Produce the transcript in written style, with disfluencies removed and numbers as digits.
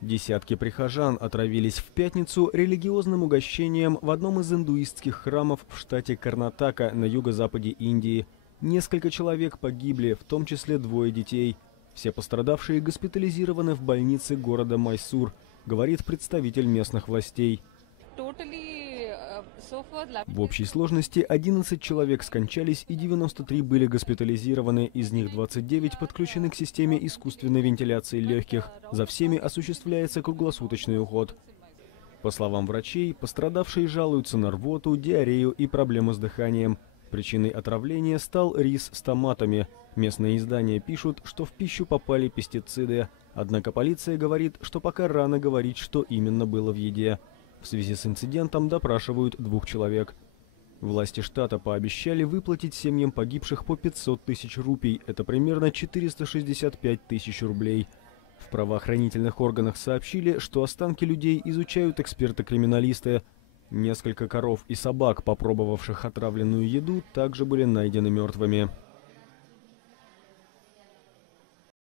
Десятки прихожан отравились в пятницу религиозным угощением в одном из индуистских храмов в штате Карнатака на юго-западе Индии. Несколько человек погибли, в том числе 2 детей. Все пострадавшие госпитализированы в больнице города Майсур, говорит представитель местных властей. В общей сложности 11 человек скончались и 93 были госпитализированы, из них 29 подключены к системе искусственной вентиляции легких. За всеми осуществляется круглосуточный уход. По словам врачей, пострадавшие жалуются на рвоту, диарею и проблемы с дыханием. Причиной отравления стал рис с томатами. Местные издания пишут, что в пищу попали пестициды. Однако полиция говорит, что пока рано говорить, что именно было в еде. В связи с инцидентом допрашивают 2 человек. Власти штата пообещали выплатить семьям погибших по 500 тысяч рупий, это примерно 465 тысяч рублей. В правоохранительных органах сообщили, что останки людей изучают эксперты-криминалисты. Несколько коров и собак, попробовавших отравленную еду, также были найдены мертвыми.